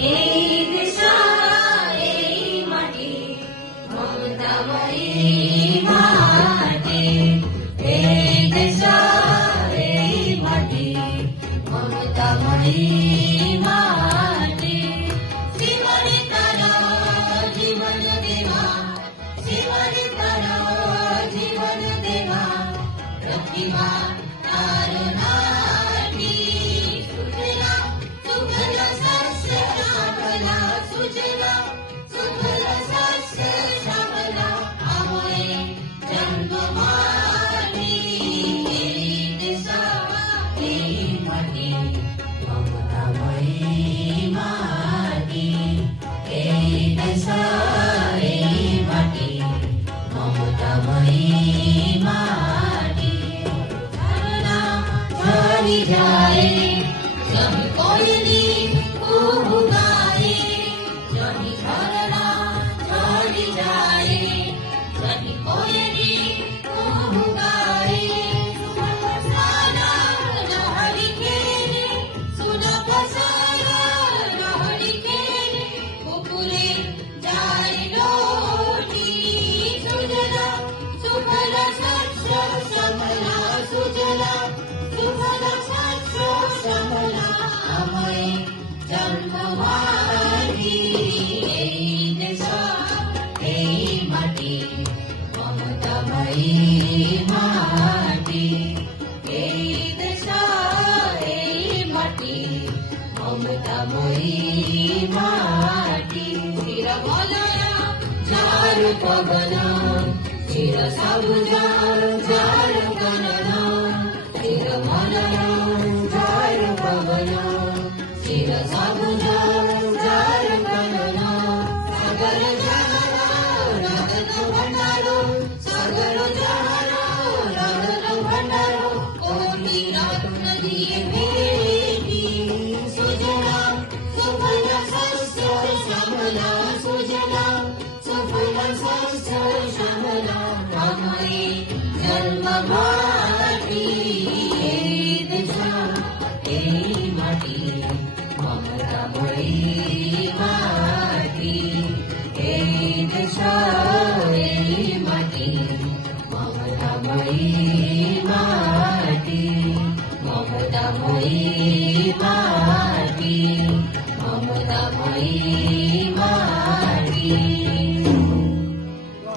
এই দেশা এই মাটি মমতাময়ী মাটি, এই দেশা এই মাটি মমতাময়ী মাটি। শিবরে তারা জীবন দেবা, শিবরে তারা জীবন দেবা, প্রতিভা তার নাটি। সুজলা সুফলা শস্য শ্যামলা, সুজলা সুফলা শস্য শ্যামলা, আময়ে জন্মমাটি। এই দেশা এই মাটি মমতাময়ী মাটি, এই দেশা এই মাটি মমতাময়ী মাটি। ঝরনা ঝরি যায় জমি কোয়লি কুহু গায়ে, জমি ঝরনা ঝরি যায় জমি কোয়লি কুহু গায়ে। সুবর্ণসারা লহরি খেলে, সুনবসারা লহরি খেলে, পুকুরে যায় লোটি। সুজলা সুফলা শস্য শ্যামলা, সুজলা সুফলা শস্য শ্যামলা, আময়ে জন্মমাটি। এই দেশা এই মাটি মমতাময়ী মাটি, এই দেশা এই মাটি মমতাময়ী মাটি। চিরবলয়া ঝাড় পবন, চির সবুজ ঝাড় কানন, চিরবলয়া ঝাড় পবন, চির সবুজ ঝাড় কানন। সাগর জহর রতন ভণ্ডার, সাগর জহর রতন ভণ্ডার, কোটি রত্ন দিয়ে ভেটি। সুজলা সুফলা শস্য শ্যামলা, সুজলা সুফলা শস্য শ্যামলা, আময়ে জন্মমাটি। এই দেশা এই মাটি মমতাময়ী মাটি, এই দেশা এই মাটি মমতাময়ী